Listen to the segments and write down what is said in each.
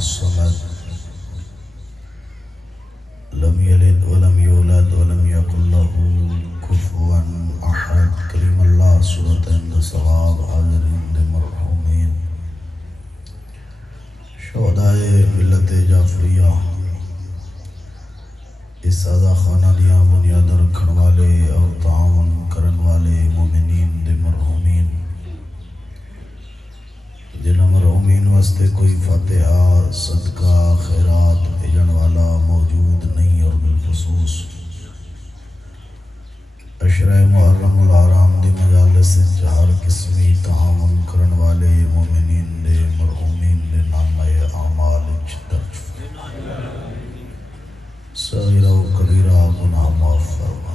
الصمد لم يلد ولم يولد ولم يكن له كفوا أحد. کریم اللہ صورت اند ثواب حاضرین دے مرحومین شہدائے ملت جعفریہ اس سادہ خانہ دیاں بنیاد رکھن والے اور تعاون کرن والے مومنین دے مرحومین جنہاں مرحومین واسطے کوئی فاتحہ صدقہ خیرات بھیجن والا موجود نہیں، اور بالخصوص عشرہ محرم الحرام دی مجالس ہر قسمی تعاون کرن والے مومنین دے مرحومین دے نامہ اعمال درج صغیرہ و کبیرہ گناہ معاف فرما،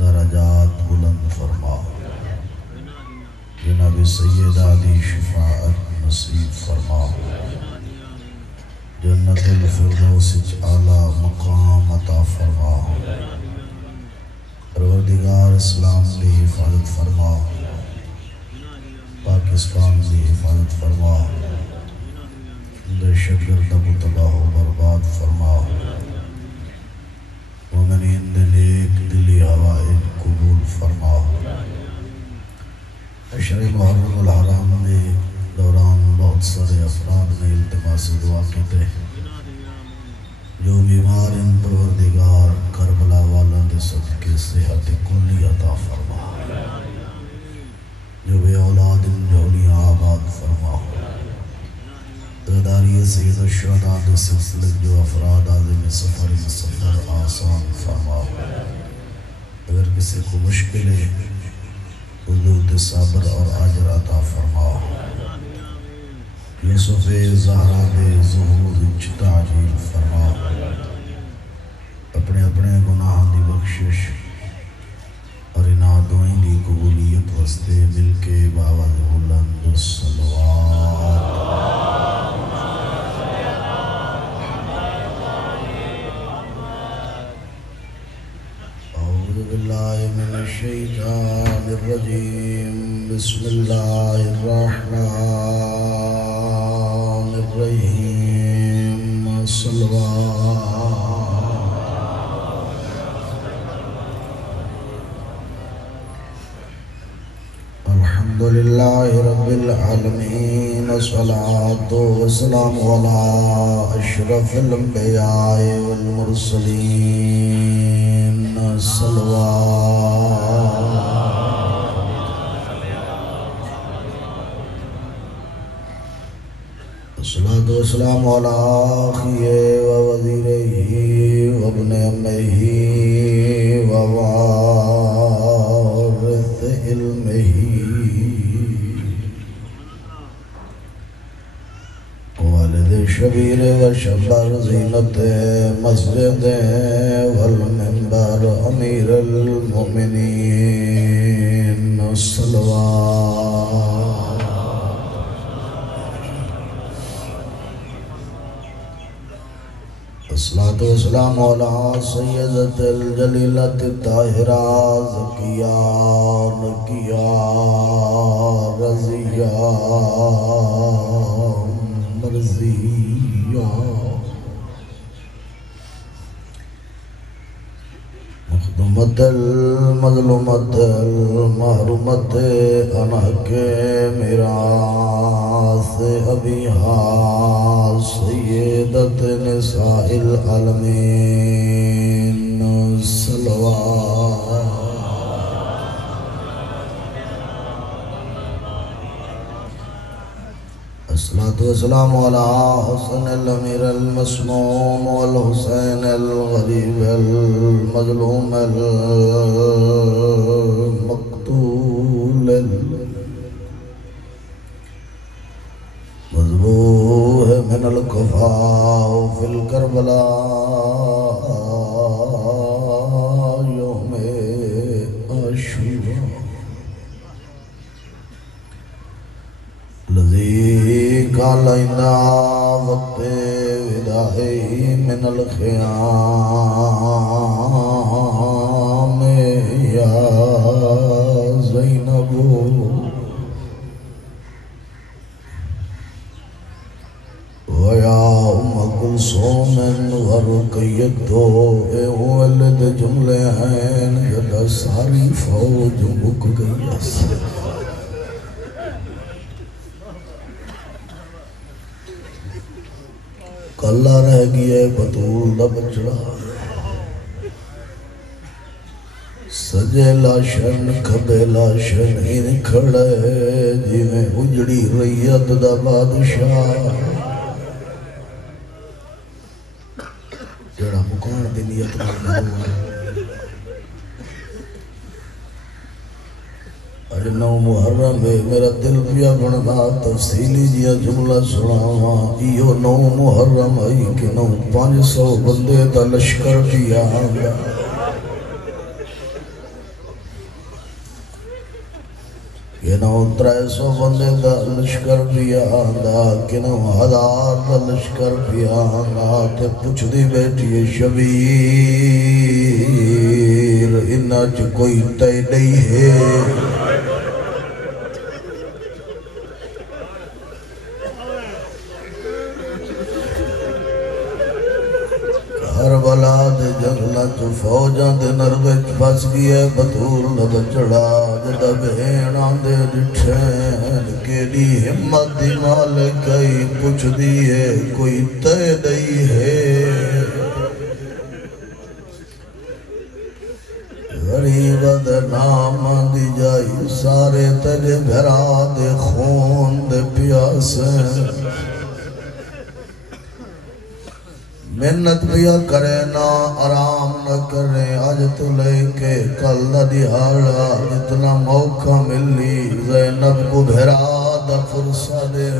درجات بلند فرما، جناب سیدہ دی شفاعت نصیب فرما، جنت الفردوس اعلیٰ مقام عطا فرما، پروردگار اسلام دی حفاظت فرما، پاکستان دی حفاظت فرما، دہشت گرد ابو تباہ و برباد فرما، مومنین دے نیک دلی حوائج قبول فرما۔ عشرہ محرم الحرام میں دوران بہت سارے افراد نے التماس دعا کیتے، جو بیمار ان پروردگار کربلا والا دے صدقے صحت کلی عطا فرما، جو بے اولاد ان جھولیاں آباد فرما، زرداری سید الشہداء دے سلسلے جو افراد عازم سفر آسان فرما، اگر کسی کو مشکل ہے حضور صابر اور عاجر عطا فرما، یوسف زہرا دے ظہور تعجیل فرما، اپنے اپنے گناہ دی بخشش اور انہاں دعائیں دی قبولیت واسطے مل کے باوجھ بلند صلوات۔ اعوذ باللہ من الشیطان الرجیم، بسم اللہ الرحمن الرحیم، صلوات۔ الحمدللہ رب العالمین، والصلاة والسلام علی اشرف الانبیاء والمرسلین، صلوات۔ الصلاة والسلام علی اخیہ ووزیرہ وابن عمہ ووارث علمہ والد شبیر وشبر زینت مسجد والمنبر امیر المؤمنین، صلوات۔ الصلاة والسلام علی سیدۃ الجلیلۃ الطاہرہ زکیہ نقیہ رضیہ مرضیہ مخدومۃ المظلومۃ المحرومۃ انحق میراث ابیہا سیدۃ نساء العالمین، صلوات۔ الصلاة والسلام علی حسن الامیر المسموم والحسین الغریب المظلوم المقتول مذبوح من الکفاء فی الکربلاء یوم عاشوراء، الذی قال انا وقت وداعی من الخیام یا زینب ویا ام کلثوم غرقیت دو اے ولد جملے ہیں جدا ساری فوج مک گئی اس کلا رہ گیا بطول دا بچڑا سجے لاشن کھبے لاشن ان کھڑے جی میں اجڑی ریت دا بادشاہ جڑا مکان دی نیت نہ اج 9 محرم ہے میرا دل پیا بندا تفصیلی جیا جملہ سناواں ایو 9 محرم ہے کہ 500 بندے دا لشکر پیا آندا کہ 300 بندے دا لشکر پیا آندا کہ 1000 دا لشکر پیا آندا تے پوچھ دی بیٹھی شبیر انہاں چ کوئی تے نہیں ہے کربلا دے جنگلاں چ فوجاں دے نر وچ پھس گیا بطول دا بچڑا جدا بہن آندے ڈٹھے کیڑی ہمت دی مالک کئی پوچھ دیے کوئی تے نہیں ہے غریب دے نام دی جائی سارے تیرے بھرا دے خون دے پیاسے محنت پیا کرے نا آرام نہ کرے آج تو لے کے کل نہ دیہاڑا جتنا موقع ملی زینب کو بھرا دا فرصہ دے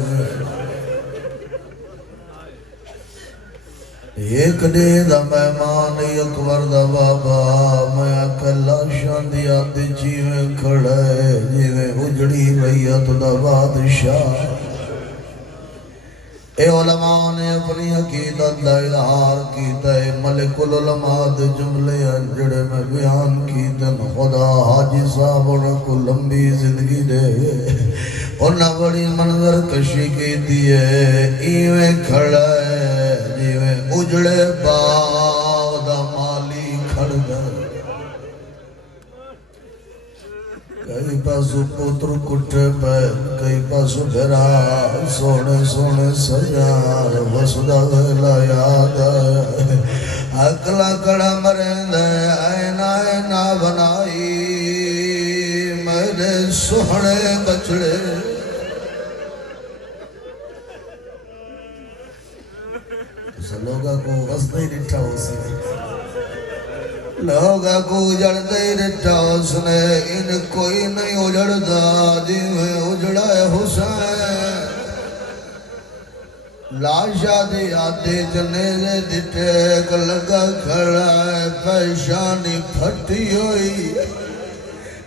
ایک دے دا مہمان اکبر دا بابا میں اکلا شاندی آتی جیویں کھڑے جیویں اجڑی ریت دا بادشاہ اے علماء نے اپنی عقیدت دا اظہار کیتا ہے ملک العلماء دے جملے انجڑے میں بیان کیتن خدا حاجی صاحب انہوں کو لمبی زندگی دے انہوں بڑی منظر کشی کیتی ہے ایویں کھڑا ہے جیویں اجڑے باغ دا مالی کھڑ گئے کئی پاسو پتر کٹھے پہ کئی پاسو بھرا سونے سونے سجار وسدہ ویلا یاد آئے اکلا کڑا مرندے اینا اینا بنائی میرے سونے بچڑے اسے لوگا کو وسدہ ہی ڈٹھا ہو سی لوگا کو اجڑ دے رٹا اس نے ان کوئی نہیں اجڑ دا جیویں اجڑا ہے حسین لاشا دی آتے جنیزے دٹے لگا کھڑا ہے پیشانی پھٹی ہوئی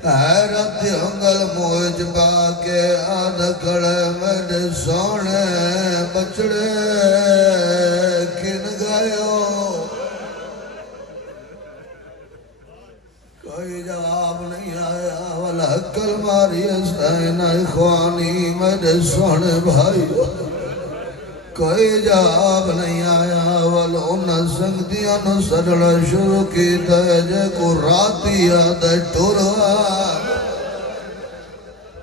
حیرت انگل موج با کے آدھ کھڑے میرے سونے بچڑے کن گئے ہو کوئی جواب نہیں آیا والعقل ماری اسائن اخوانی میرے سونے بھائی کوئی جواب نہیں آیا والعن سنگدیاں نو سڑنا شروع کی تیجے کو راتی آدھے ٹوروا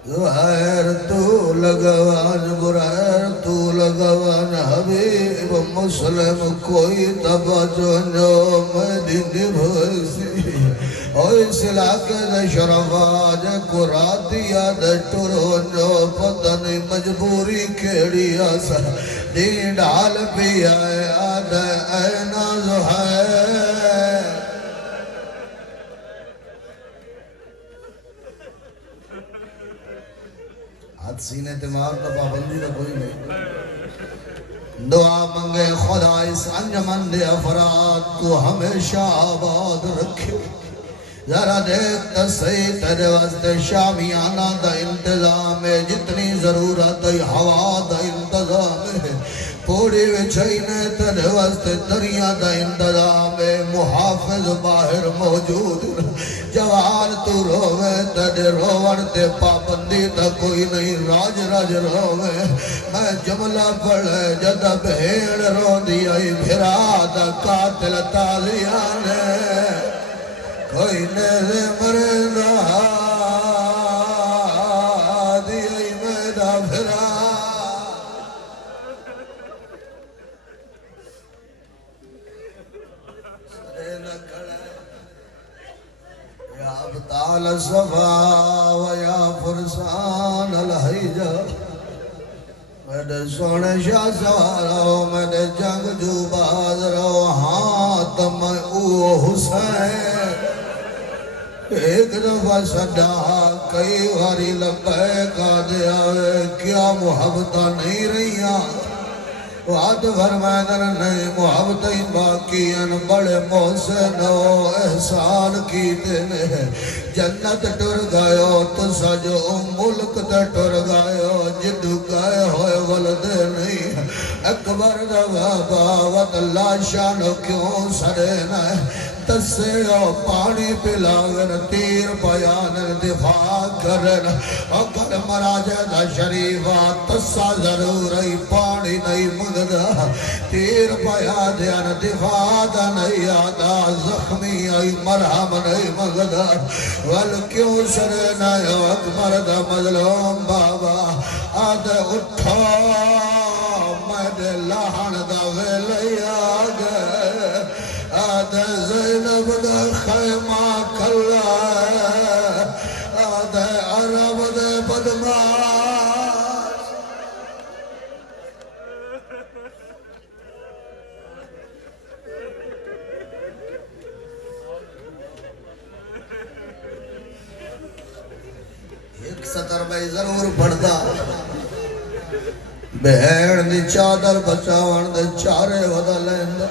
غیر تو لگوان برائر تو لگوان حبیب مسلم کوئی تبجو جو مدینی بھرسی اور اس علاقے دے شرف آج کو راتی آدھے ٹورو جو پتہ نہیں مجبوری کھیڑی آسا دین ڈال بھی آئے آدھے اینا زہائے ہاتھ سینے تمہار کا پابندی کا کوئی نہیں دعا منگے خدا اس انجمن دے افراد کو ہمیشہ آباد رکھے ذرا دیکھ تو صحیح تیرے واسطے شامیانہ دا انتظام ہے، جتنی ضرورت ہے ہوا دا انتظام ہے، پوری وچھائینے تیرے واسطے دریا دا انتظام ہے، محافظ باہر موجود جوان تو روے تیرے روڑ تے پابندی تا کوئی نہیں، راج راج روے میں جملہ پڑھے جد بھیڑ رو دیائی بھرا دا قاتل تالیانے کوئی نیرے مرنا دیائی میدہ بھرا سرے نہ کھڑے یا ابطال صفا و یا فرسان الحیجہ میرے سونے شاہ سوارو میرے جنگ جو باز رو ہاں تم او حسین ایک دفعہ صدا کئی واری لبے کا دیا کیا محبتہ نہیں رہیا وعد فرمائدر نہیں محبتیں باقی ان بڑے محسن و احسان کی دینے جنت ٹر گئے تو سجو ملک تے ٹر گئے جدو گئے ہوئے ولدے نہیں اکبر دا بابا وط اللہ شانو کیوں سرینا تسے پانی پلاغن تیر پیانن دفاع کرن اگر مراجع دا شریفہ تسا ضرور ای پانی نہیں مدد تیر پیانن دفاع دا نہیں آدھا زخمی ای مرحم نہیں مگد ول کیوں سرنا اکبر دا مظلوم بابا آدھے اٹھا میدے لہن دا ویلی آگے آدھے زینب دا خیمہ کھلا آدھے عرب دے بدماش ایک سطر میں ضرور پڑھتا بہن دی چادر بچاون دے چارے ودا لیندے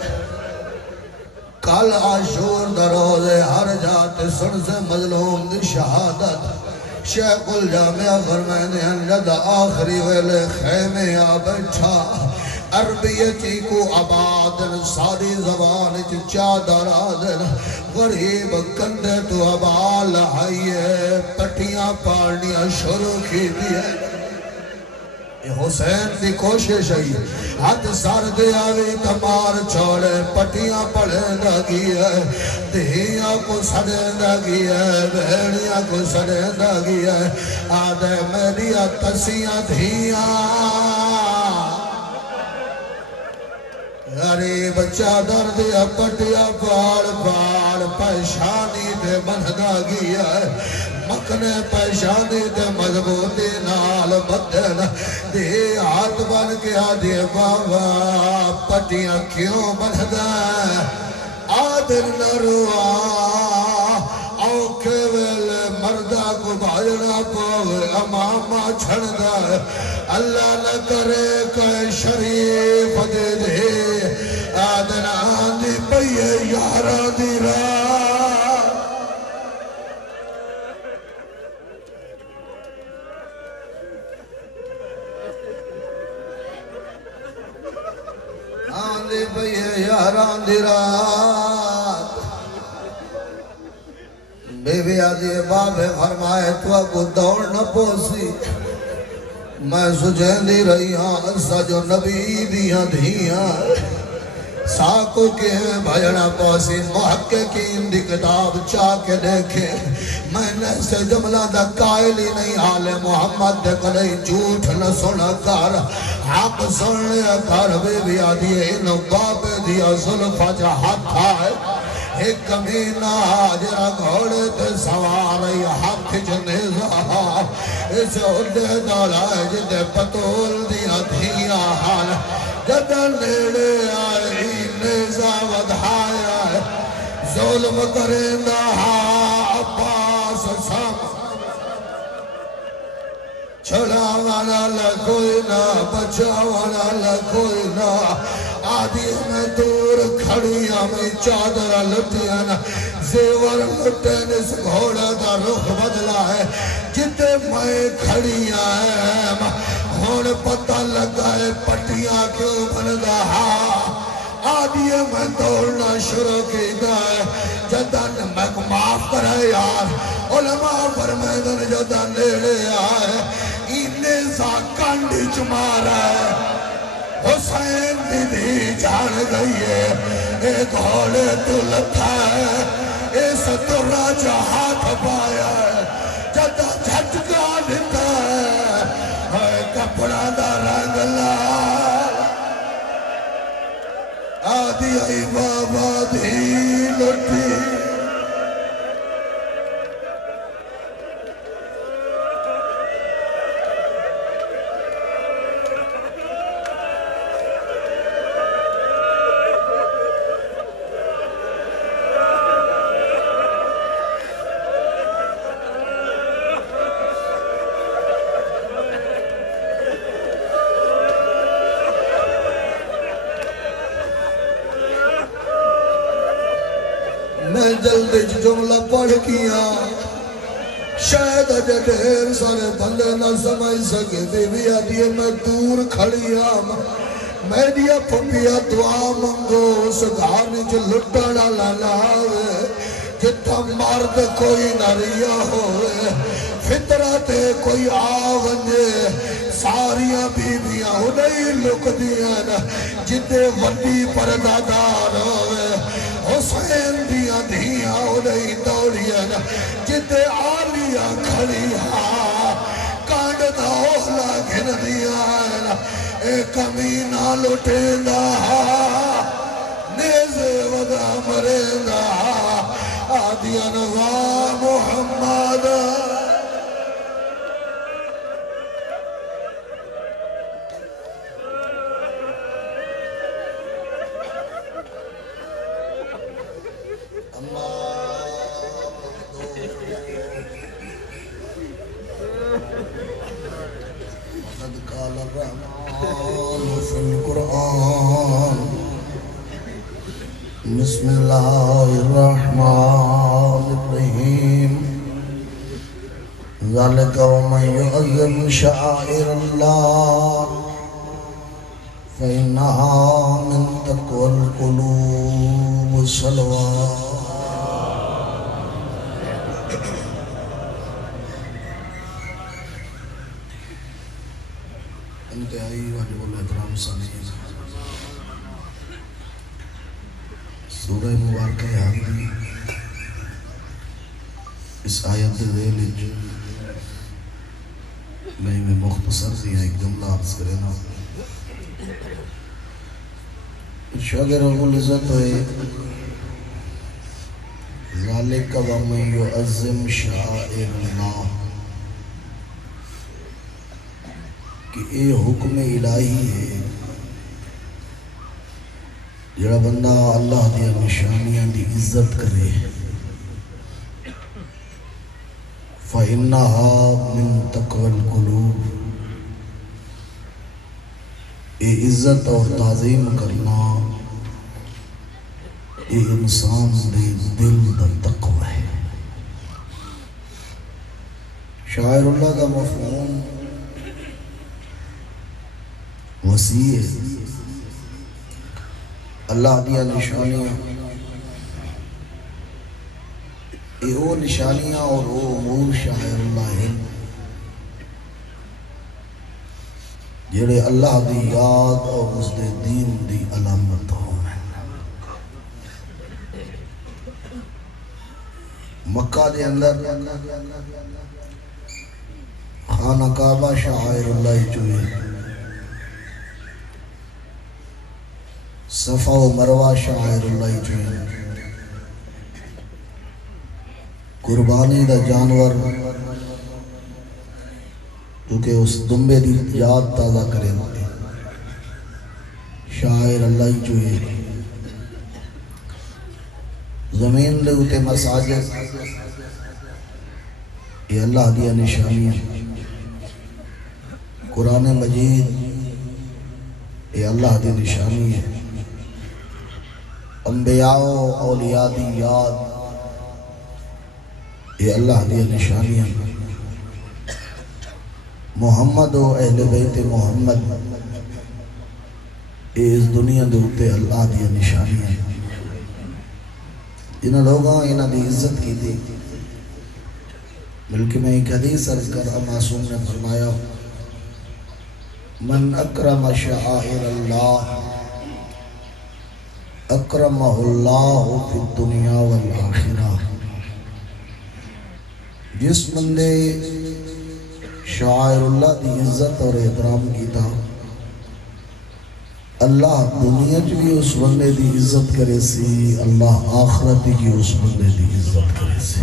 کل عاشور دروزے ہر جاتے سن سے مظلوم دی شہادت شیخ الجامعہ فرمائنے ہیں جد آخری ویلے خیمے آ بیٹھا عربیتی کو آبادن ساری زبان چادر آدن غریب کندے تو آبال آئیے پٹیاں پارنیاں شروع کی دیئے حسین دی کوشش ہے ہاتھ سار دیاوی تمار چھوڑے پٹیاں پڑھے لگی ہے دہیاں کو سڑے لگی ہے بھیڑیاں کو سڑے لگی ہے آدھے میری تسیاں دھیاں غریب چادر دیا پٹیا پاڑ پاڑ پیشانی دے بندھا گیا مکنے پیشانی دے مضبوطی نال بدن دے ہاتھ بن گیا دے بابا پٹیاں کیوں بندھا آدھر نروا اوکے ویلے مردہ کو بھاجنا پاوے امامہ چھڑدا ہے اللہ نہ کرے کہ شریف دے دے آدھن آندھی پئیے یارہ دی راہ آندھی پئیے یارہ دی راہ بے بے آدھی بابے فرمائے تو ابو دوڑ نہ پوسی میں سجھیں دی رہی ہاں اسا جو نبی دیاں دھیاں ساکو کے بھجنا پوسی محققین دی کتاب چاہ کے دیکھے میں نے سے جملہ دا قائل ہی نہیں آل محمد دے کلئی جھوٹ نہ سنا کر حق سننے کر بے بے آدھی انہوں بابے دیا ظلفہ جا ہاتھ آئے ایک کمینہ آجرہ گھوڑے تے سواری ہاتھ جنیزہ اس عدے دولائے جدے پتول دیا دھیا حال جدہ نیڑے آئی نیزہ ودھایا ظلم کرندہ عباس سام چھڑا والا لکوئی نہ بچا والا لکوئی نہ آدھی میں دور کھڑیاں میں چادر لٹیاں زیور لٹین اس گھوڑا دا رخ بدلا ہے جتے میں کھڑیاں ہیں ہون پتہ لگا ہے پٹیاں کیوں بندا آدھی میں دوڑنا شروع کیتا ہے جدن میں معاف کرے یار علماء فرمیدن جدن نیڑے آئے انہیں سا کنڈی چمارا ہے حسین دی جان گئی ہے اے گھوڑے تو لتھا ہے اے سترہ جا ہاتھ پایا ہے جدہ جھٹکا دیتا ہے کپڑا دا رنگ لال آدھی آئی بابا دی لٹی میں جلدی جملہ پڑھ کیا شاید اجے ڈھیر سارے بندے نہ سمجھ سکے بی بی آدھی میں دور کھڑی میں دیا پھپیا دعا منگو اس گھانی جو لٹڑا لالاوے جتا مرد کوئی نہ ریا ہوئے فطرت کوئی آونجے ساریاں بیویاں انہیں لک دیا جتے وڈی پردادار ہوئے حسین دیا دھیاں انہیں دوڑیاں جتے آلیاں کھڑی کانڈ دا اوہلا گھن دیا اے کمینہ لٹیں دا نیزے ودا مریں دا آدیاں وا محمد بسم اللہ الرحمن الرحیم ذالک ومن یعظم شعائر اللہ فإنها من تقوى القلوب صلوات انتہائی واجب الاحترام سامعین سورہ مبارکہ حمدی اس آیت ذیل میں مختصر سی ایک جملہ عرض کرے نا ارشاد رب العزت ہوئے ذالک ومن یعظم شعائر اللہ کہ اے حکم الہی ہے جڑا بندہ اللہ دیا نشانیاں دی عزت کرے فَإِنَّهَا مِن تَقْوَى الْقُلُوبِ اے عزت اور تعظیم کرنا اے انسان دے دل دا تقوی ہے شاعر اللہ کا مفہوم وسیع ہے اللہ دیا نشانیاں اے وہ نشانیاں اور وہ امور شاعر اللہ ہیں جڑے اللہ دی یاد اور اس دے دین دی علامت ہوں مکہ دے اندر خانہ کعبہ شاعر اللہ چوئے صفا و مروہ شاعر اللہ چوئے قربانی دا جانور کیونکہ اس دمبے دی یاد تازہ کریں شاعر اللہ چوئے زمین دے اتے مساجد یہ اللہ دیا نشانیاں قرآن مجید یہ اللہ دی نشانی ہے انبیاء و اولیاء دی یاد یہ اللہ دی نشانیاں محمد و اہل بیت محمد اس دنیا دے اوتے اللہ دی نشانیاں انہاں لوگاں انہاں دی عزت کی تھی بلکہ میں ایک حدیث عرض کر رہا معصوم نے فرمایا من اکرم شعائر اللہ اکرمہ اللہ فی الدنیا والآخرہ جس بندے شعائر اللہ دی عزت اور احترام کیتا اللہ دنیا چ بھی اس بندے دی عزت کرے سی اللہ آخرت بھی اس بندے دی عزت کرے سی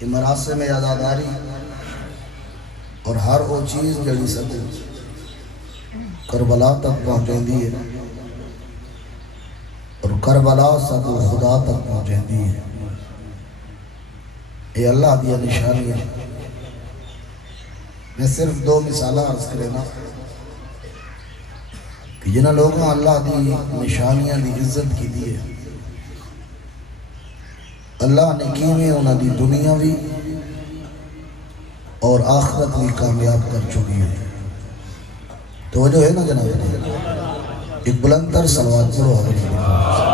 یہ مراسم عزاداری اور ہر وہ چیز جڑی سکو کربلا تک پہنچی ہے اور کربلا سکو خدا تک پہنچی ہے یہ اللہ دیا نشانی ہے میں صرف دو مثالہ عرض کرنا کہ جنہاں لوگوں اللہ دی نشانیاں دی عزت کی دیئے اللہ نے کیویں انہاں دی دنیا بھی اور آخرت بھی کامیاب کر چکی ہے توجہ ہے نا جناب ایک بلندر صلوات پڑھو حضرت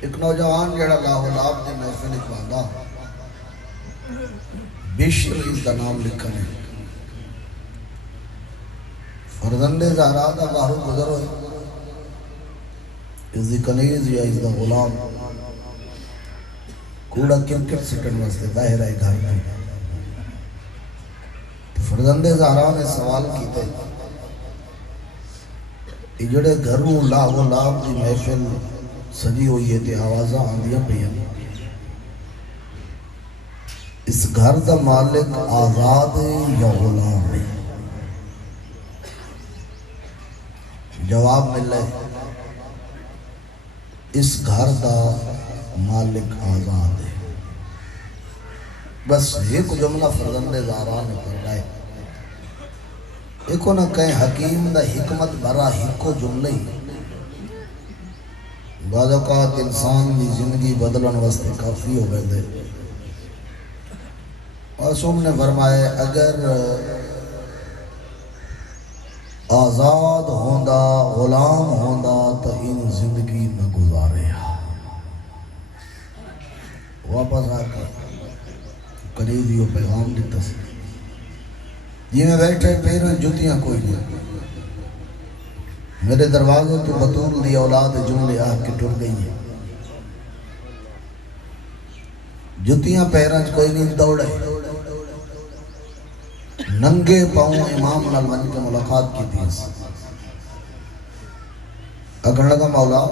ایک نوجوان جڑا لاہور دے محفل اقبالا بشر اس کا نام لکھا ہے فرزند زہرا دا باہر گزر ہوئے اس دی کنیز یا اس دا غلام کوڑا کرکٹ سٹن واسطے باہر آئے گھر میں فرزند زہرا نے سوال کیتے یہ جڑے گھروں لاہور دی محفل سجی ہوئی ہے تے آوازاں آندیاں پہ ہیں اس گھر دا مالک آزاد یا غلام ہے جواب ملے اس گھر دا مالک آزاد ہے بس ایک جملہ فرزند زہرا نے فرمایا ایکو نہ کہیں حکیم دا حکمت بھرا ہکو جملے ہی بعض اوقات انسان کی زندگی بدلن واسطے کافی ہو گئے تھے معصوم نے فرمایا اگر آزاد ہوندا غلام ہوندا تو ان زندگی نہ گزارے واپس آ کر قریبی پیغام دیتا سی جی میں بیٹھے پیروں جتیاں کوئی نہیں میرے دروازے تو بطول دی اولاد جملے آ کے ٹر گئی ہے جتیاں پیروں کوئی نہیں دوڑے ننگے پاؤں امام نالمن کے ملاقات کی تھی اگر لگا مولا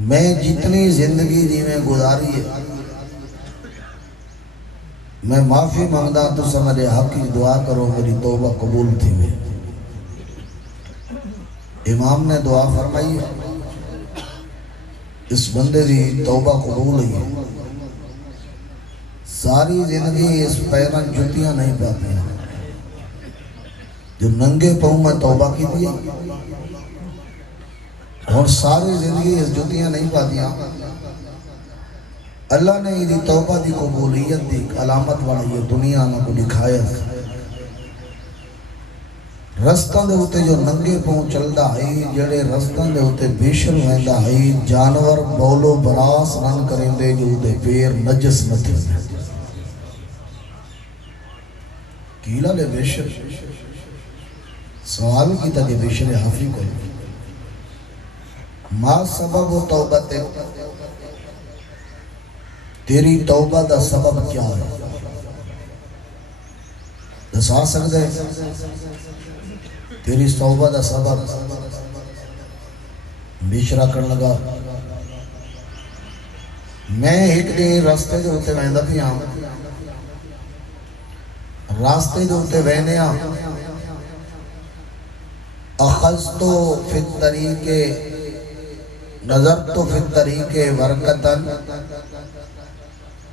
میں جتنی زندگی جی میں گزاری ہے میں معافی مانگدا تو سمجھے حق کی دعا کرو میری توبہ قبول تھی میں امام نے دعا فرمائی اس بندے دی توبہ قبول ہوئی ہے ساری زندگی اس پیرن جتیاں نہیں پاتی جو ننگے پاؤں میں توبہ کی دی اور ساری زندگی اس جتیاں نہیں پاتی اللہ نے یہ توبہ دی قبولیت دی علامت والا یہ دنیا نہ کو دکھایا رستان دے ہوتے جو ننگے پاؤں چلدا ہے جڑے رستان دے ہوتے بیشر ویندا ہے جانور بولو براس رن کریں دے جو دے پیر نجس نہ تھے کیلا لے بیشر سوال کی تھا کہ بیشر حافی کو ما سبب توبت تیری توبہ دا سبب کیا ہے دسا سکتے تیری توبہ دا سبب بیشرا کرن لگا میں ایک دن راستے دے ہوتے ویندا بھی ہاں راستے دے ہوتے وینے ہاں اخذتو فی الطریق نظرتو فی الطریق ورکتن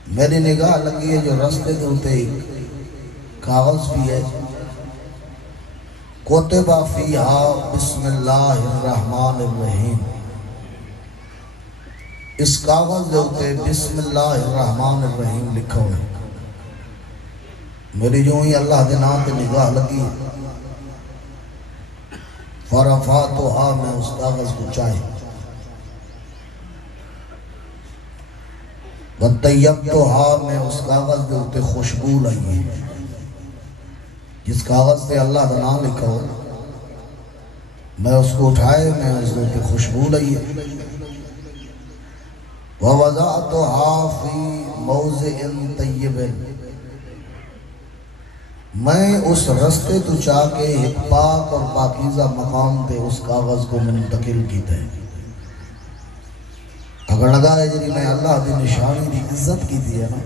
میری نگاہ لگی ہے جو راستے دے ہوتے کاغذ بھی ہے، کتب فیہا بسم اللہ الرحمن الرحیم، اس کاغذ دے اوتے بسم اللہ الرحمن الرحیم لکھا ہوئے۔ میری جو ہی اللہ دے نام تے نگاہ لگی، فرفعتھا، میں اس کاغذ کو چاہے، وطیبتھا، میں اس کاغذ دے اوتے خوشبو لائی، جس کاغذ پہ اللہ کا نام لکھا ہو میں اس کو اٹھائے، میں اس کے اوپر خوشبو لائی، وَوَضَعْتُهَا فِي مَوْضِعٍ طَيِّبٍ، میں اس رستے تو چاہ کے ایک پاک اور پاکیزہ مقام پہ اس کاغذ کو منتقل کیتا ہے۔ اگر لگا ہے جی میں اللہ دی نشانی دی عزت کی دی ہے نا،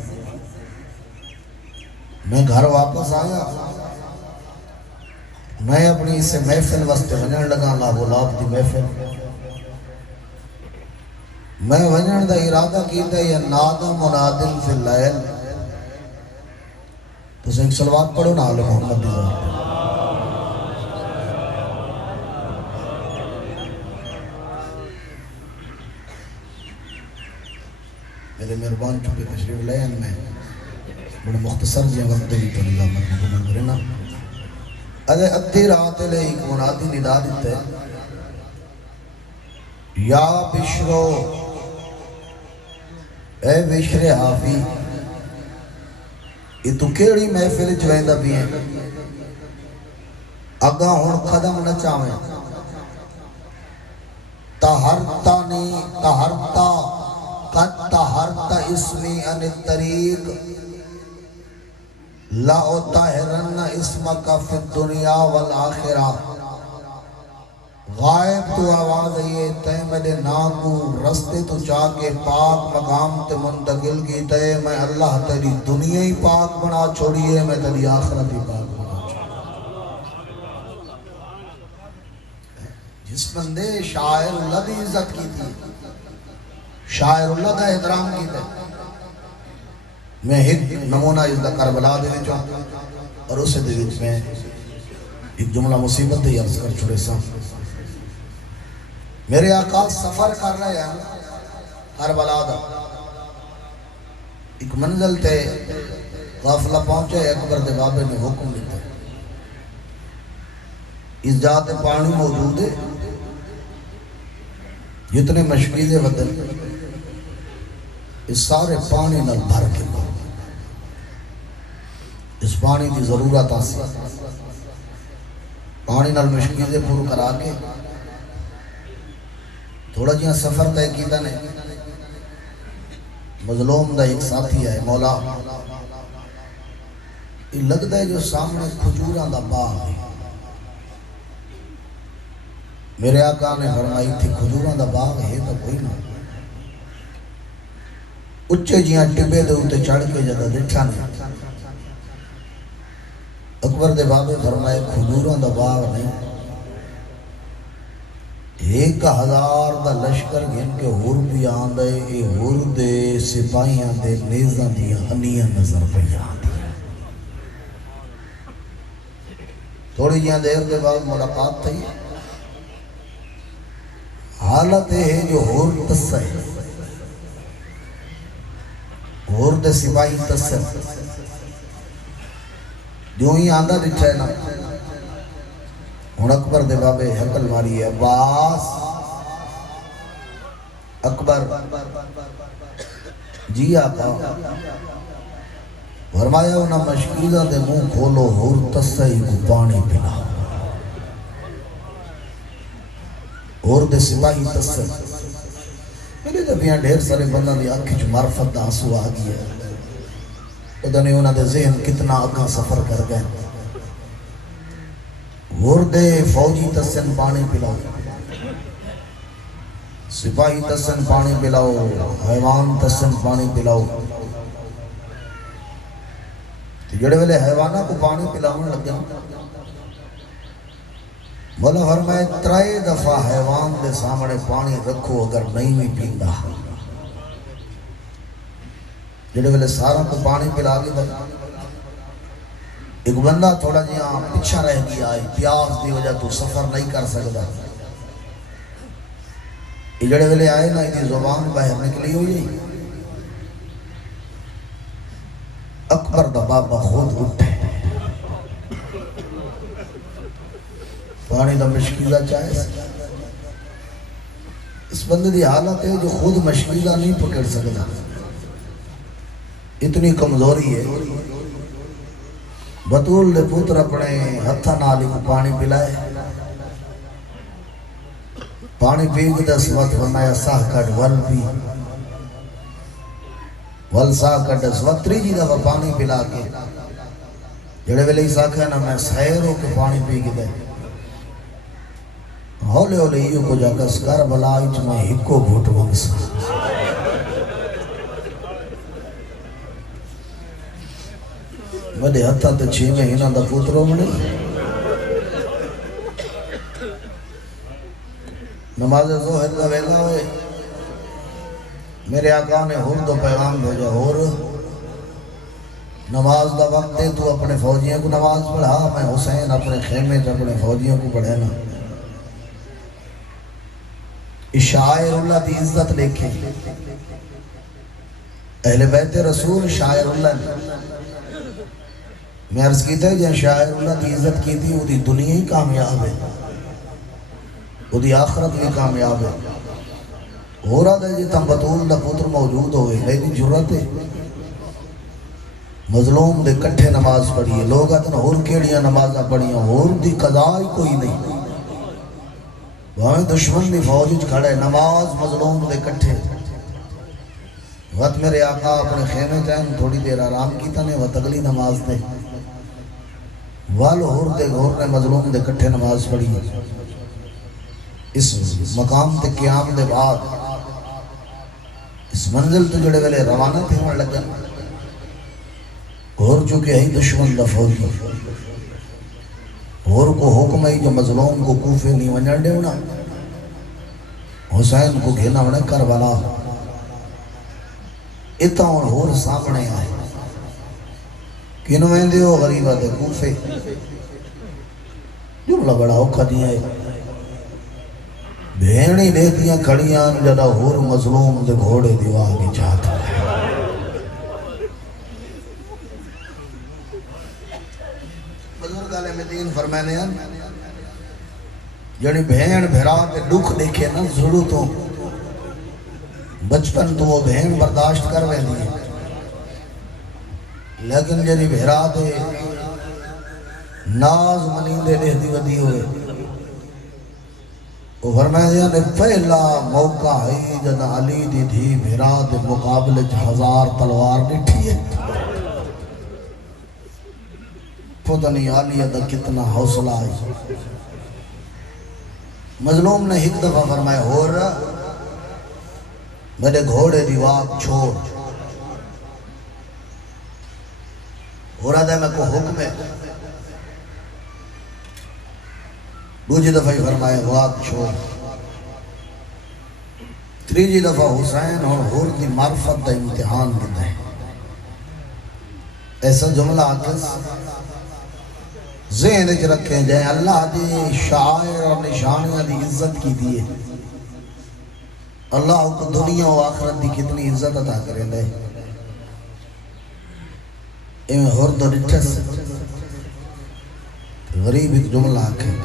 میں گھر واپس آیا، میں اپنی اسے محفل واسطے ونجن لگا، لا غلاب دی محفل، میں ونجن دا ارادہ کیتا ہے، یا نادم منادن فی اللیل، تو ایک صلوات پڑھو نا آل محمد دی ذات۔ میرے مہربان چکے تشریف لے ہیں، میں بڑے مختصر جی وقت دی تو نظامت مکمل کرنا۔ اگر ادھی رات لے ایک منادی ندا دیتا ہے، یا بشرو، اے بشر حافی، یہ تو کیڑی محفل چویندہ بھی ہیں، اگاں ہون قدم نہ چاہیں، طہرتنی طہرتا قد طہرت اسمی عن الطریق لا اطہرن اسمک فی الدنیا والآخرہ، غائب تو آواز ہے تے میرے نام کو رستے تو چاہ کے پاک مقام تے منتقل کی تے، میں اللہ تیری دنیا ہی پاک بنا چھوڑیے، میں تیری آخرت ہی پاک بنا چھوڑیے۔ جس بندے شاعر اللہ دی عزت کی تھی، شاعر اللہ کا احترام کی تھی، میں ایک نمونہ اس دا کربلا دے وچوں اور اسے دے وچ میں ایک جملہ مصیبت دے عرض کر چھوڑے سا۔ میرے آقا سفر کر رہے ہیں کربلا دا، ایک منزل تے قافلہ پہنچے، اکبر دے بابے نے حکم دیتا ہے، اس جہاں تے پانی موجود ہے، جتنے مشکیزے وطن اس سارے پانی نال بھر کے لو، اس پانی کی ضرورت آسی، پانی نال مشکیزے پور کرا کے تھوڑا جہاں سفر طے کیتا نے، مظلوم دا ایک ساتھی ہے، مولا یہ لگتا ہے جو سامنے کھجوراں دا باغ ہے، میرے آقا نے فرمائی تھی کھجوراں دا باغ ہے تو کوئی نہ، اچھے جیاں ٹبے دے اوتے چڑھ کے جدہ دٹھا نے، اکبر دے بابے فرمائے کھجوراں دا باغ نہیں، 1000 دا لشکر گھن کے ہور بھی آندے، اے ہور دے سپاہیاں دے نیزاں دیاں ہنیاں نظر پہ آندے۔ تھوڑی جہاں دیر کے بعد ملاقات تھی، حالت ہے جو ہور تسہ ہے، ہور دے سپاہی تسہ جو ہی آندہ دچھا ہے نا، ہون اکبر دے بابے حقل ماری ہے، عباس اکبر جی آقا، فرمایا انہا مشکیزہ دے منہ کھولو، ہور تسہی کو پانی پلا، ہور دے سپاہی تسہ، میرے جب یہاں ڈھیر سارے بندہ دی آنکھ جو معرفت دا آنسو آ گیا، پتہ نہیں انہاں دے ذہن کتنا آگاں سفر کر گئے، وردے فوجی تسن پانی پلاؤ، سپاہی تسن پانی پلاؤ، حیوان تسن پانی پلاؤ، تو جڑے والے حیوانہ کو پانی پلاؤں لگے، مولا فرمائے 3 دفعہ حیوان دے سامنے پانی رکھو، اگر نہیں بھی پیندہ، جڑے والے سارا کو پانی پلا گی ایک بندہ تھوڑا جہاں پیچھا رہ گیا ہے، پیاس دی وجہ تو سفر نہیں کر سکتا، یہ جڑے ویلے آئے نا یہ زبان باہر نکلی ہوئی، اکبر دا بابا خود اٹھے، پانی دا مشکیزہ چاہے، اس بندے دی حالت ہے جو خود مشکیزہ نہیں پکڑ سکتا، اتنی کمزوری ہے۔ بطول دے پتر اپنے ہتھا نالی کو پانی پلائے، پانی پی کے 10 وقت فرمایا ساہ کٹ ول پی، ول ساہ کٹ 10 وقت 3 دفعہ پانی پلا کے جڑے ویلے ساہ کہنا میں سیر ہو کے پانی پی کے دے ہولے ہولے یہ کو جا کس کر بلائی چ میں ہکو گھٹ منگسا، میرے ہتھا تے 6 مہینہ دا پتروں میں نماز ظہر دا ویلا ہوئے، میرے آقا نے ہور دو پیغام بھیجا، ہور نماز دا وقت ہے تو اپنے فوجیوں کو نماز پڑھا، میں حسین اپنے خیمے سے اپنے فوجیوں کو پڑھے نا۔ شاعر اللہ دی عزت دیکھیں، اہل بیت رسول شاعر اللہ نے میں عرض کیتا ہے جہاں شاعر اللہ دی عزت کی تھی وہ دی دنیا ہی کامیاب ہے، وہ دی آخرت بھی کامیاب ہے۔ ہو رہا ہے جی تم بطول دا پتر موجود ہوئے، میری جرت ہے مظلوم دے کٹھے نماز پڑھیے، لوگ آتے ہیں ہور کیڑیاں نمازاں پڑھیاں، ہور دی قضاء ہی کوئی نہیں، وہاں دشمن دی فوج کھڑے نماز مظلوم دے کٹھے۔ وقت میرے آقا اپنے خیمے چاہیں تھوڑی دیر آرام کیتا نے وقت اگلی نماز دے وال ہور دے گھور نے مظلوم دے کٹھے نماز پڑھی۔ اس مقام تے قیام دے بعد اس منزل تے جڑے ویلے روانہ تھے ہون لگا، اور چونکہ ہی دشمن دا فوجی اور کو حکم ہے جو مظلوم کو کوفے نہیں ونجن دے ہونا، حسین کو گھینا ہونا کربلا، اتنا اور سامنے آئے کنویں دے ہو غریبہ دے کوفے، جملہ بڑا اوکھا دیا ہے، بھینی دیتیاں کھڑیاں جڑا اور مظلوم دے گھوڑے دیوا کی چاہتا ہے۔ بزرگ علیہ دین فرمانے ہیں جڑی بھین بھیرا تے دکھ دیکھے نا ضرور تو بچپن تو وہ بہن برداشت کر رہے دی، لیکن جڑی بھیرا تے ناز منیندے دے دی ودی ہوئے، وہ فرمایا نے پہلا موقع ہے جد علی دی دھی بھیرا دے مقابلے 1000 تلوار ڈٹھی ہے، پتہ نہیں عالیہ دا کتنا حوصلہ ہے۔ مظلوم نے ایک دفعہ فرمایا ہو رہا میرے گھوڑے دی واق چھوڑ، ہو رہا تھا میں کو حکم ہے، دوسری دفعہ ہی فرمایا واق چھوڑ، تیسری دفعہ حسین اور ہور دی معرفت دا امتحان دیتا ہے۔ ایسا جملہ آکس ذہن اچھ رکھیں جائیں اللہ دی شاعر اور نشانیاں دی عزت کی دیئے، اللہ کو دنیا و آخرت دی کتنی عزت عطا کریں دے۔ ایم ہرد و رٹھس غریب ایک جملہ آکھیں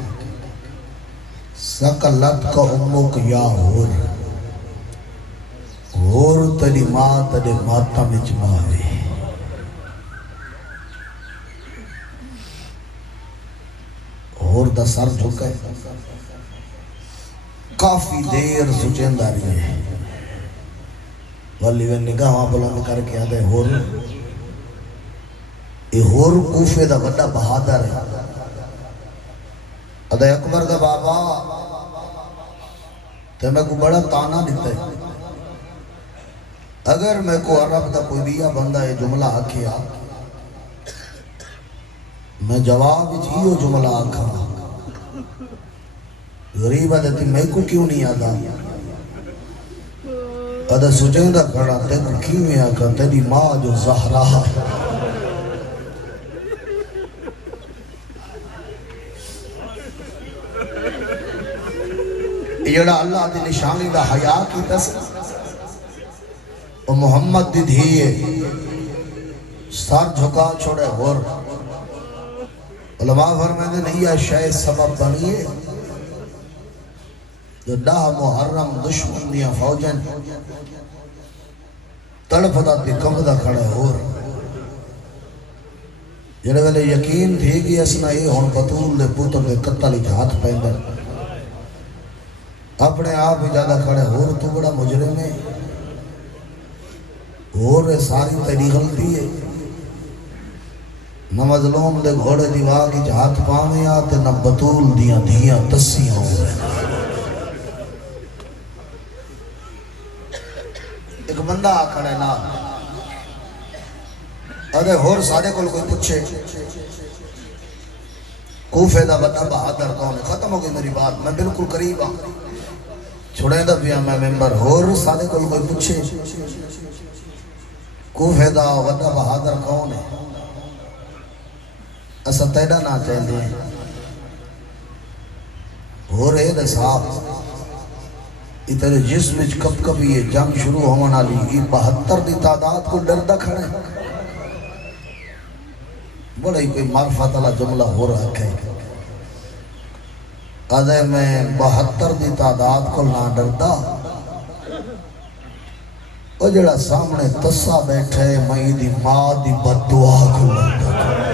سکلت کا امک یا ہور تلی ماں تلی ماتا مچ ماوے، ہور دا سر جھکے کافی دیر سچین داری ہے، والی وہ نگاہ بلند کر کے آدھے ہور یہ ہور کوفے دا بڑا بہادر ہے، آدھے اکبر دا بابا تو میں کو بڑا تانا دیتا ہے، اگر میں کو عرب دا کوئی دیا بندہ ہے جملہ آکھیا میں جواب چیئو جملہ آکھا غریب آدھتی میں کو کیوں نہیں آدھا آدھا سجین دا کھڑا تیک کیوں میں آکھا تیری ماں جو زہرہ جڑا اللہ دی نشانی دا حیا کی تس وہ محمد دی دھیے سر جھکا چھوڑے غور علماء فرمائے نہیں یہ شے سبب بنیے جو ڈاہ محرم دشمن دیا فوجن تڑپ دا تی کم دا کھڑے غور جڑے ویلے یقین تھی کہ اسنا یہ ہون بطول دے پوتر دے قتل ہاتھ پہندر اپنے آپ ہی زیادہ کھڑے ہور تو بڑا مجرم ہے ہور ساری تیری غلطی ہے نہ مظلوم دے گھوڑے دیوا کی ہاتھ پاویں آتے نہ بطول دیاں دھیاں تسیاں ہو رہے ایک بندہ آ کھڑے نا ارے ہور سارے کل کوئی پوچھے کوفے دا بڑا بہادر کون ہے ختم ہو گئی میری بات میں بالکل قریب ہوں چھوڑے دا پیا میں ممبر ہور سارے کل کوئی پوچھے کوفے دا بڑا بہادر کون ہے اسا تیڑا نہ چاہتے ہیں ہور اے دا صاحب اتنے جسم وچ کب کبھی یہ جنگ شروع ہونا لی یہ 72 دی تعداد کو ڈردہ کھڑے بڑا ہی کوئی معرفت اللہ جملہ ہو رہا ہے قضے میں 72 دی تعداد کو نہ ڈردا وہ جڑا سامنے تسا بیٹھے میں دی ماں دی بددعا کو ڈردا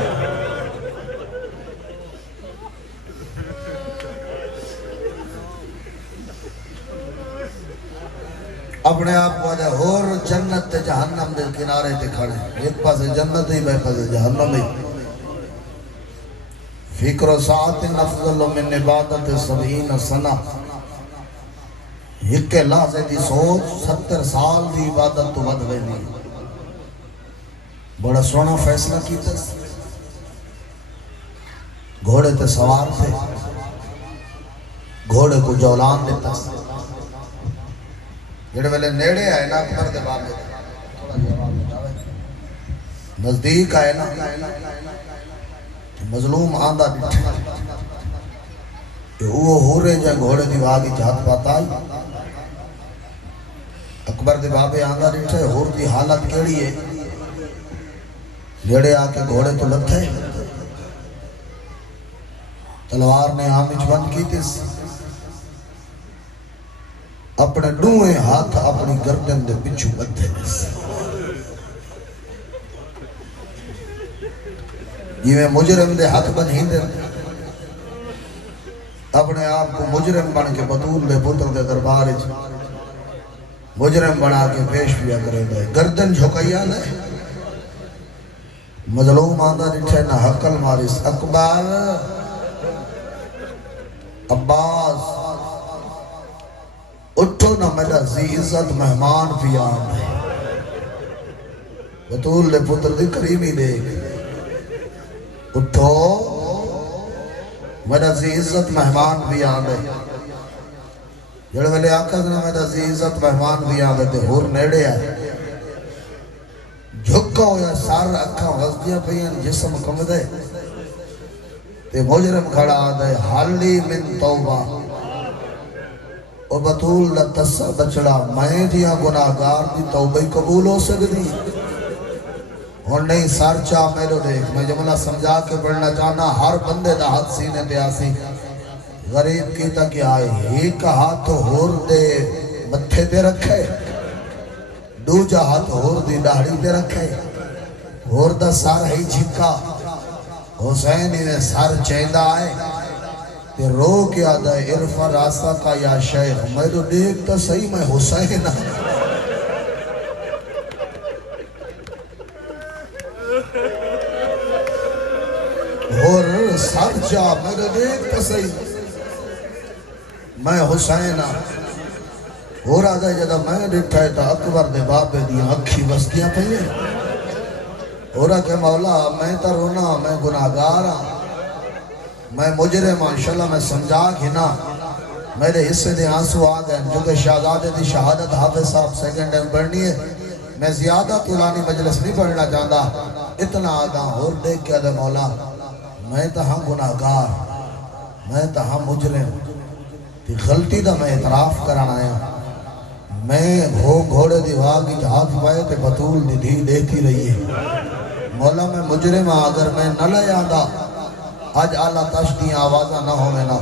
اپنے آپ کو آجا اور جنت تے جہنم دے کنارے تے کھڑے ایک پاس جنت ہی بے پاس جہنم ہی فکر و ساعت افضل من عبادت 70 سنہ ایک لحظے دی سوچ 70 سال دی عبادت تو ود گئی نہیں بڑا سونا فیصلہ کیتا گھوڑے تے سوار تھے گھوڑے کو جولان دیتا جڑے ویلے نیڑے آئے نا اکبر دے بابے تھوڑا جواب بتاوے نزدیک آئے نا مظلوم آندہ ڈٹھے کہ وہ ہو رہے جائے گھوڑے دی واگی چاہت پاتا ہے اکبر دے بابے آندہ ڈٹھے ہور دی حالت کیڑی ہے نیڑے آ کے گھوڑے تو لتھے تلوار نے آمچ بند کی تیس اپنے ڈوئے ہاتھ اپنی گردن دے پچھو بدھے یہ میں مجرم دے ہاتھ بن ہی دے اپنے آپ کو مجرم بن کے بطول دے پتر دے دربار مجرم بنا کے پیش پیا کرے دے گردن جھکیا لے مظلوم آندہ نٹھے نہ حقل مارس اکبر عباس اٹھو نہ میرا زی عزت مہمان بھی آن بطول لے پتر دی کریمی دیکھ اٹھو میرا زی عزت مہمان بھی آن جڑے ویلے آقا نے میرا زی عزت مہمان بھی آن تے ہور نیڑے آئے جھکا ہویا سار اکھا غزدیاں پہین جسم کم دے تے مجرم کھڑا دے حالی من توبہ اور بطول دا تسا بچڑا میں دیا گناہگار دی توبہ قبول ہو سکتی اور نہیں سار چاہ میرو دیکھ میں جملہ سمجھا کے پڑھنا چاہنا ہر بندے دا ہاتھ سینے تے آسی غریب کیتا کہ آئے ایک ہاتھ ہور دے متھے تے رکھے دوجا ہاتھ ہور دی ڈاڑی تے رکھے ہور دا سار ہی جھکا حسینی نے سار چیندہ آئے کہ رو کیا دے عرفہ راستہ کا یا شیخ میں تو دیکھتا صحیح میں حسین اور سر جا میں تو دیکھتا صحیح میں حسین اور آدھا جدہ میں دیکھتا ہے تا اکبر دے بابے دیا اکھی بستیاں پہلے اور کہ مولا میں تا رونا میں گناہگارا میں مجرم انشاءاللہ میں سمجھا گھنا میرے حصے دے آنسو آ گئے جو کہ شہزادے دی شہادت حافظ صاحب سیکنڈ ٹائم پڑھنی ہے میں زیادہ طولانی مجلس نہیں پڑھنا چاہتا اتنا آگاں اور دیکھ کے دے مولا میں تا ہم گناہگار میں تا ہم مجرم تی غلطی دا میں اعتراف کرانا آیا میں گھوڑے دی واگ کی ہاتھ پائے تے بطول دی دھی دیکھی رہی ہے مولا میں مجرم ہاں اگر میں نہ لے آدھا آج آلہ تش دی آوازہ نہ ہو میں نہ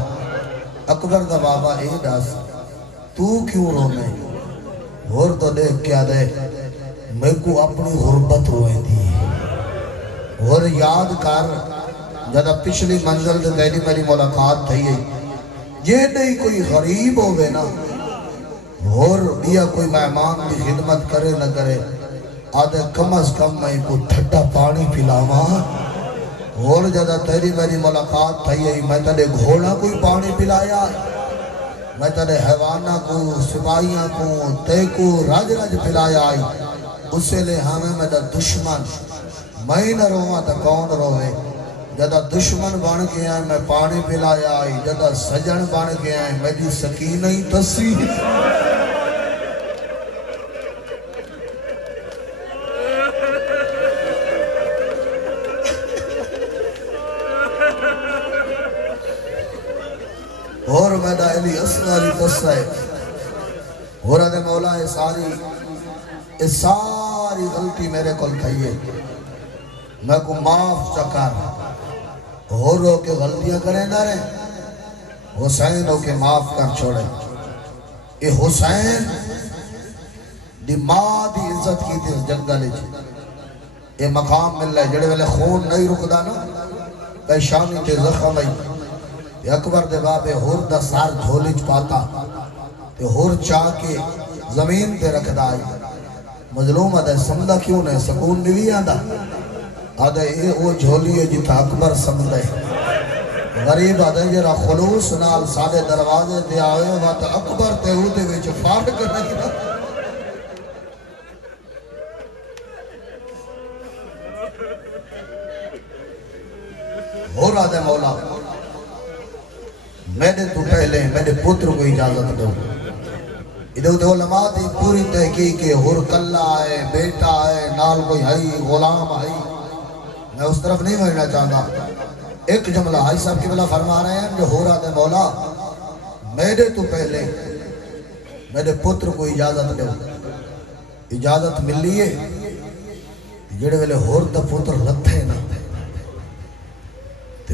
اکبر دا بابا اے داس تو کیوں رونے اور تو دیکھ کیا دے میں کو اپنی غربت روئے دی اور یاد کر جدہ پچھلی منزل دے تیری میری ملاقات تھی ہے یہ نہیں کوئی غریب ہوئے نا اور بیا کوئی مہمان کی خدمت کرے نہ کرے آدھے کم از کم میں کو ٹھٹا پانی پلاواں اور جدہ تیری میری ملاقات تھی ہے میں تیرے گھوڑا کوئی پانی پلایا میں تیرے حیوانہ کو سپاہیاں کو تے کو راج راج پلایا آئی اس سے لے ہمیں میرا دشمن میں نہ رواں تا کون روے جدہ دشمن بن کے آئے میں پانی پلایا آئی جدہ سجن بن کے آئے میری سکینہ ہی تسی اور میرا علی اصغری تسا ہے اور ادھے مولا یہ ساری غلطی میرے کل کھائیے میں کو معاف چکر اور رو کے غلطیاں کریں نہ رہے حسین ہو کے معاف کر چھوڑے یہ حسین دی ماں دی عزت کی تھی اس جنگلے یہ مقام مل رہا ہے جڑے والے خون نہیں رکدا نا پیشانی تے زخم آئی اکبر دے بابے ہور دا سار جھولیچ پاتا تے ہور چاہ کے زمین تے رکھ دائی مظلوم آدھے سمدہ کیوں نہیں سکون نہیں آدھا آدھے اے وہ جھولی ہے جتا اکبر سمدہ غریب آدھے جرا خلوص نال سادے دروازے دے آئے وقت اکبر تے ہو دے ویچ فارق نہیں نا ہور آدھے مولا میں نے تو پہلے میرے پتر کو اجازت دو ادھر علماء دی پوری تحقیق ہے ہر کلہ ہے بیٹا ہے نال کوئی ہے غلام ہے میں اس طرف نہیں بڑھنا چاہتا ایک جملہ حاج صاحب کی بلا فرما رہے ہیں جو ہو رہا تھا مولا میرے تو پہلے میرے پتر کو اجازت دو اجازت مل لیے جڑے ویلے ہور دا پتر لتھے نا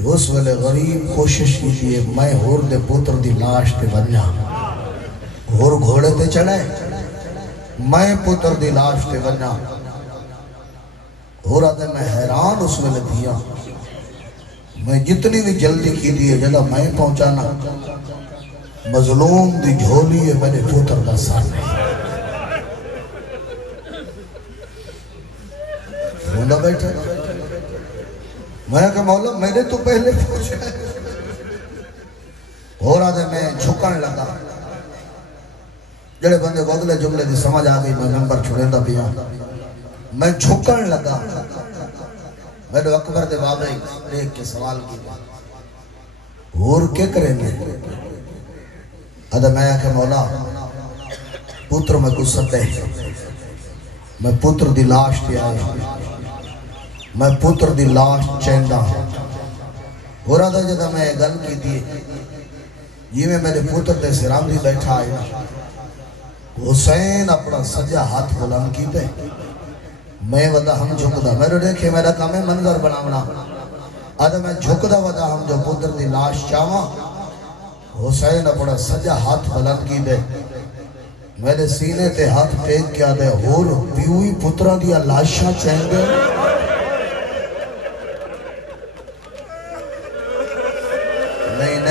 اس ویلے غریب کوشش کی دیئے میں ہور دے پتر دی لاش تے بنیا ہور گھوڑے تے چڑھے میں پتر دی لاش تے بنیا ہو رہا تھا میں حیران اس ویلے دیا میں جتنی بھی جلدی کی دیئے جدہ میں پہنچانا مظلوم دی جھولی ہے میرے پتر دا سر نہیں روندہ بیٹھے میں نے کہا مولا میں نے تو پہلے پوچھا ہے ہو رہا تھا میں جھکن لگا جڑے بندے کو اگلے جملے دی سمجھ آگئی میں نمبر چھوڑیں دا پیا میں جھکن لگا میں نے اکبر دے بابے دیکھ کے سوال کی اور کیا کریں گے ادھا میں کہا مولا پتر میں کچھ ستے میں پتر دی لاش تے آئے میں پتر دی لاش چیندا ہو رہا تھا جدہ میں گل کی تھی یہ میں میرے پتر تے سرام دی بیٹھا آیا حسین اپنا سجا ہاتھ بلند کی تے میں ودا ہم جھکدا میں نے دیکھے میرا کام ہے منظر بناونا آدھا میں جھکدا ودا ہم جو پتر دی لاش چاہاں حسین اپنا سجا ہاتھ بلند کی تے میرے سینے تے ہاتھ ٹیک کیا دے ہور پیوئی پترہ دیا لاشاں چین دے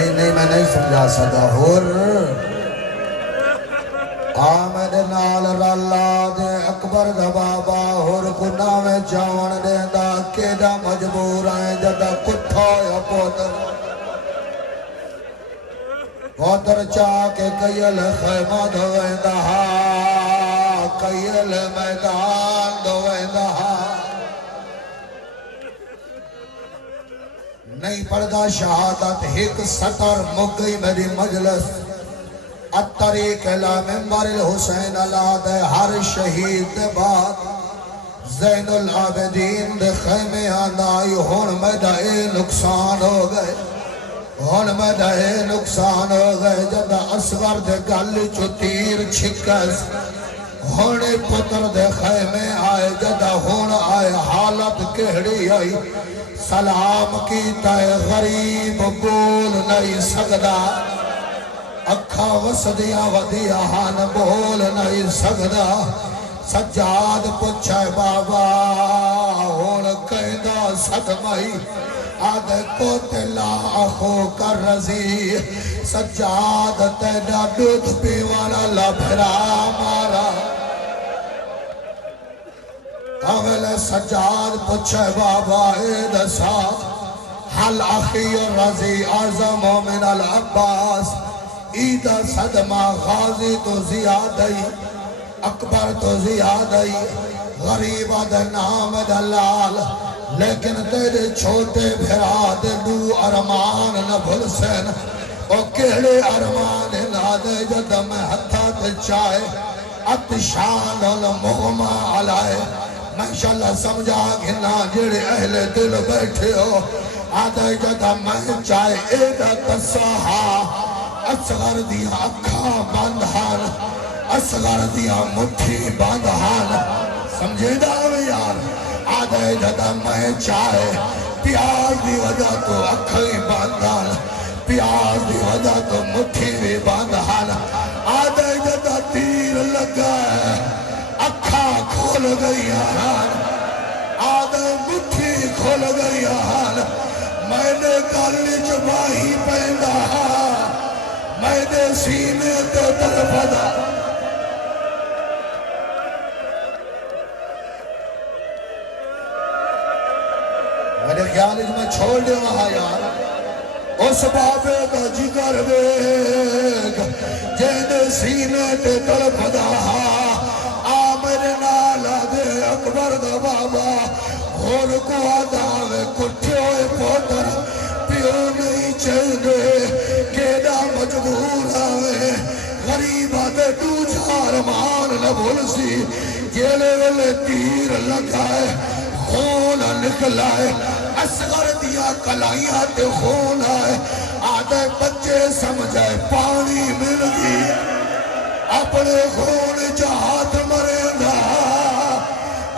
نہیں میں نہیں سمجھا سکا ہور آمد نال رلا دے اکبر دا بابا ہور کنا میں جان دے دا کیڑا مجبور آئے جدا کٹھا یا پوتر چاہ کے کئیل خیمہ دوئے دا کئیل میدان دوئے دا نہیں پردہ شہادت ایک سٹر مگئی میری مجلس الطریق الى منبر الحسین اللہ دے ہر شہید دے بعد زین العابدین دے خیمے آنائی ہون میڈا اے نقصان ہو گئے ہن میں دے نقصان ہو گئے جدا اصغر دے گل چو تیر چھکس ہن پتر دے خیمے آئے جدا ہن آئے حالت کہڑی آئی سلام کیتا ہے غریب بول نہیں سکدا اکھا وسدیاں ودیا ہن بول نہیں سکدا سجاد پوچھے بابا ہن کہندا صدمائی آدھے کوتے لا آخو کر رضی سجاد تینا دودھ پیوانا لبھرا مارا اول سجاد پوچھے بابا اے دسا حل اخی رضی اعظم من العباس ایدہ صدمہ غازی تو زیادہی اکبر تو زیادہی غریبہ دے نام دلال لیکن تیرے چھوٹے بھرا دے دو ارمان نہ بھل سین او کہڑے ارمان نہ دے جد میں ہتھا تے چائے اتشان المغمہ علائے ماشاءاللہ سمجھا گھنا جڑے اہل دل بیٹھے ہو آدھے جد میں چائے ایدہ تساہا اصغر دیا اکھا باندھان اصغر دیا مٹھی باندھان سمجھے داوے یار آدھے جدہ میں چاہے پیاز دی وجہ تو اکھیں باندھان پیاز دی وجہ تو مٹھی بھی باندھان آدھے جدہ تیر لگا ہے اکھا کھول گئی آہان آدھے مٹھی کھول گئی آہان میں نے گالی جباہی پہندا میں نے سینے تے طرف دا میرے خیال میں چھوڑ دے وہاں یار اس بابے کا جگر بیگ جینے سینے تے طرف دا آمر نالا دے اکبر دا بابا اور کو آدھاوے کٹھے ہوئے پوتر پیو نہیں چاہنے کیڑا مجبور آوے غریبہ دے دو چار مان نبھول سی جیلے والے تیر لگائے خون نکلائے اصغر دیا کلائیاں تے خون آئے آدھے بچے سمجھائے پانی مل گئی اپنے خون جہات مرے گا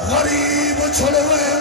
غریب چھڑوے